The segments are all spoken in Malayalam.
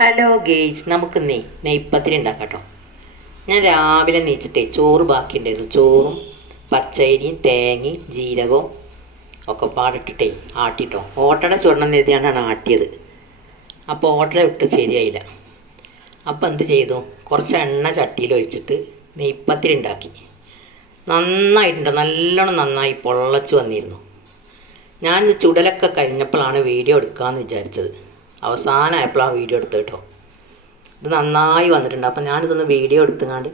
ഹലോ ഗേയ്സ്, നമുക്ക് നെയ്പ്പത്തിരി ഉണ്ടാക്കാം കേട്ടോ. ഞാൻ രാവിലെ നീച്ചിട്ടേ ചോറ് ബാക്കിയുണ്ടായിരുന്നു. ചോറും പച്ചരിയും തേങ്ങയും ജീരകവും ഒക്കെ പാടിട്ടിട്ടേ ആട്ടിട്ടോ. ഓട്ടട ചുടണം എഴുതിയാണ് ആട്ടിയത്. അപ്പോൾ ഓട്ടട ഇട്ട് ശരിയായില്ല. അപ്പോൾ എന്ത് ചെയ്തു, കുറച്ച് എണ്ണ ചട്ടിയിൽ ഒഴിച്ചിട്ട് നെയ്പ്പത്തിരി ഉണ്ടാക്കി. നന്നായിട്ടുണ്ട്, നല്ലോണം നന്നായി പൊള്ളച്ച് വന്നിരുന്നു. ഞാൻ ചുടലൊക്കെ കഴിഞ്ഞപ്പോഴാണ് വീഡിയോ എടുക്കാമെന്ന് വിചാരിച്ചത്. അവസാനമായപ്പോഴാണ് വീഡിയോ എടുത്തത് കേട്ടോ. ഇത് നന്നായി വന്നിട്ടുണ്ട്. അപ്പം ഞാനിതൊന്ന് വീഡിയോ എടുത്തുകൊണ്ട്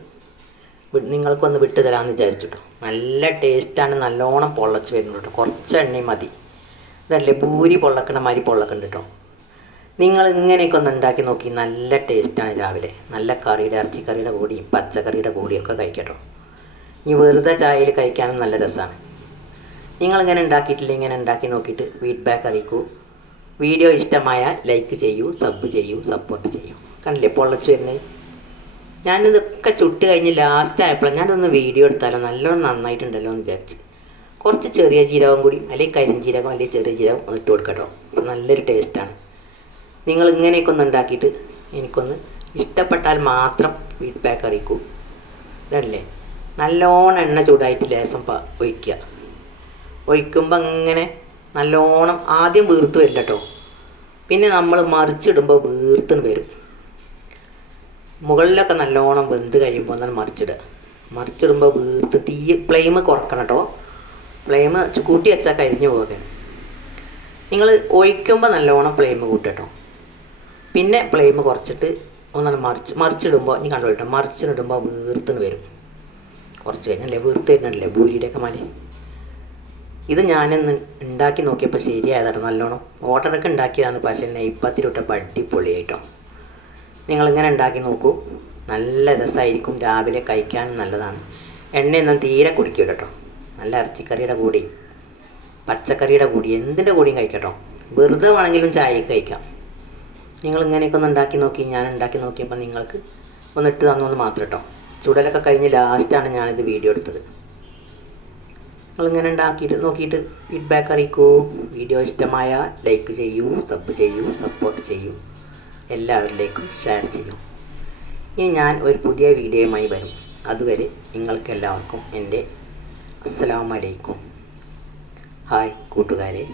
നിങ്ങൾക്കൊന്ന് വിട്ടു തരാമെന്ന് വിചാരിച്ചിട്ടോ. നല്ല ടേസ്റ്റാണ്, നല്ലോണം പൊള്ളച്ച് വരുന്നുണ്ട് കേട്ടോ. കുറച്ച് എണ്ണയും മതി. ഇതല്ലേ പൂരി പൊള്ളക്കണ മാതിരി പൊള്ളക്കുന്നുണ്ട് കേട്ടോ. നിങ്ങൾ ഇങ്ങനെയൊക്കെ ഒന്ന് ഉണ്ടാക്കി നോക്കി, നല്ല ടേസ്റ്റാണ്. രാവിലെ നല്ല കറിയുടെ, ഇറച്ചിക്കറിയുടെ കൂടിയും പച്ചക്കറിയുടെ കൂടിയൊക്കെ കഴിക്കട്ടോ. ഇനി വെറുതെ ചായയിൽ കഴിക്കാനും നല്ല രസമാണ്. നിങ്ങളിങ്ങനെ ഉണ്ടാക്കിയിട്ടില്ല, ഇങ്ങനെ ഉണ്ടാക്കി നോക്കിയിട്ട് ഫീഡ്ബാക്ക് അറിയിക്കൂ. വീഡിയോ ഇഷ്ടമായ ലൈക്ക് ചെയ്യൂ, സബ് ചെയ്യൂ, സപ്പോർട്ട് ചെയ്യൂ. കണ്ടില്ലേ പൊള്ളച്ച് വരുന്നത്. ഞാനിതൊക്കെ ചുട്ട് കഴിഞ്ഞ് ലാസ്റ്റ് ആയപ്പോഴാണ് ഞാനൊന്ന് വീഡിയോ എടുത്താലോ, നല്ലോണം നന്നായിട്ടുണ്ടല്ലോ എന്ന് വിചാരിച്ച്. കുറച്ച് ചെറിയ ജീരകം കൂടി, അല്ലെങ്കിൽ കരിഞ്ജീരകം അല്ലെങ്കിൽ ചെറിയ ജീരകം ഒന്ന് ഇട്ട് കൊടുക്കട്ടോ. നല്ലൊരു ടേസ്റ്റാണ്. നിങ്ങൾ ഇങ്ങനെയൊക്കെ ഒന്ന് ഉണ്ടാക്കിയിട്ട് എനിക്കൊന്ന് ഇഷ്ടപ്പെട്ടാൽ മാത്രം ഫീഡ്ബാക്ക് അറിയിക്കൂ. ഇതല്ലേ നല്ലോണം എണ്ണ ചൂടായിട്ട് ലേസം ഒഴിക്കുക. ഒഴിക്കുമ്പോൾ അങ്ങനെ നല്ലോണം ആദ്യം വീർത്ത് വരില്ല കേട്ടോ. പിന്നെ നമ്മൾ മറിച്ചിടുമ്പോൾ വീർത്തിന് വരും. മുകളിലൊക്കെ നല്ലോണം വെന്ത് കഴിയുമ്പോൾ ഒന്നാണ് മറിച്ചിടുക. മറിച്ചിടുമ്പോൾ വീർത്ത് ഫ്ലെയിം കുറക്കണം കേട്ടോ. ഫ്ലെയിം കൂട്ടി വെച്ചാൽ കരിഞ്ഞു പോകുകയാണ്. നിങ്ങൾ ഒഴിക്കുമ്പോൾ നല്ലോണം ഫ്ലെയിം കൂട്ടട്ടോ. പിന്നെ ഫ്ലെയിം കുറച്ചിട്ട് ഒന്നാണ് മറിച്ചിടുമ്പോൾ ഇനി കണ്ടോട്ടോ, മറിച്ചിടുമ്പോൾ വീർത്തിന് വരും. കുറച്ച് കഴിഞ്ഞല്ലേ വീർത്ത് വരുന്നുണ്ടല്ലേ പൂരിയുടെയൊക്കെ മല. ഇത് ഞാനൊന്ന് ഉണ്ടാക്കി നോക്കിയപ്പോൾ ശരിയായതാണ് നല്ലോണം. ഓട്ടടൊക്കെ ഉണ്ടാക്കിയതാണ്, പക്ഷേ നെയ്പ്പത്തിരി ഇട്ടപ്പോൾ അടിപൊളിയായിട്ടോ. നിങ്ങളിങ്ങനെ ഉണ്ടാക്കി നോക്കൂ, നല്ല രസമായിരിക്കും. രാവിലെ കഴിക്കാനും നല്ലതാണ്. എണ്ണയൊന്നും തീരെ കുടിക്കൂല കേട്ടോ. നല്ല ഇറച്ചിക്കറിയുടെ കൂടി പച്ചക്കറിയുടെ കൂടി എന്തിൻ്റെ കൂടിയും കഴിക്കട്ടോ. വെറുതെ വേണമെങ്കിലും ചായക്ക് കഴിക്കാം. നിങ്ങളിങ്ങനെയൊക്കെ ഒന്ന് ഉണ്ടാക്കി നോക്കി. ഞാൻ ഉണ്ടാക്കി നോക്കിയപ്പോൾ നിങ്ങൾക്ക് ഒന്ന് ഇട്ട് തന്നു മാത്രം കേട്ടോ. ചുടലൊക്കെ കഴിഞ്ഞ് ലാസ്റ്റാണ് ഞാനിത് വീഡിയോ എടുത്തത്. നിങ്ങളിങ്ങനെ ഉണ്ടാക്കിയിട്ട് നോക്കിയിട്ട് ഫീഡ്ബാക്ക് അറിയിക്കൂ. വീഡിയോ ഇഷ്ടമായ ലൈക്ക് ചെയ്യൂ, സബ് ചെയ്യൂ, സപ്പോർട്ട് ചെയ്യൂ. എല്ലാവരിലേക്കും ഷെയർ ചെയ്യൂ. ഇനി ഞാൻ ഒരു പുതിയ വീഡിയോയുമായി വരും. അതുവരെ നിങ്ങൾക്കെല്ലാവർക്കും എൻ്റെ അസ്സലാമു അലൈക്കും. ഹായ് കൂട്ടുകാരെ.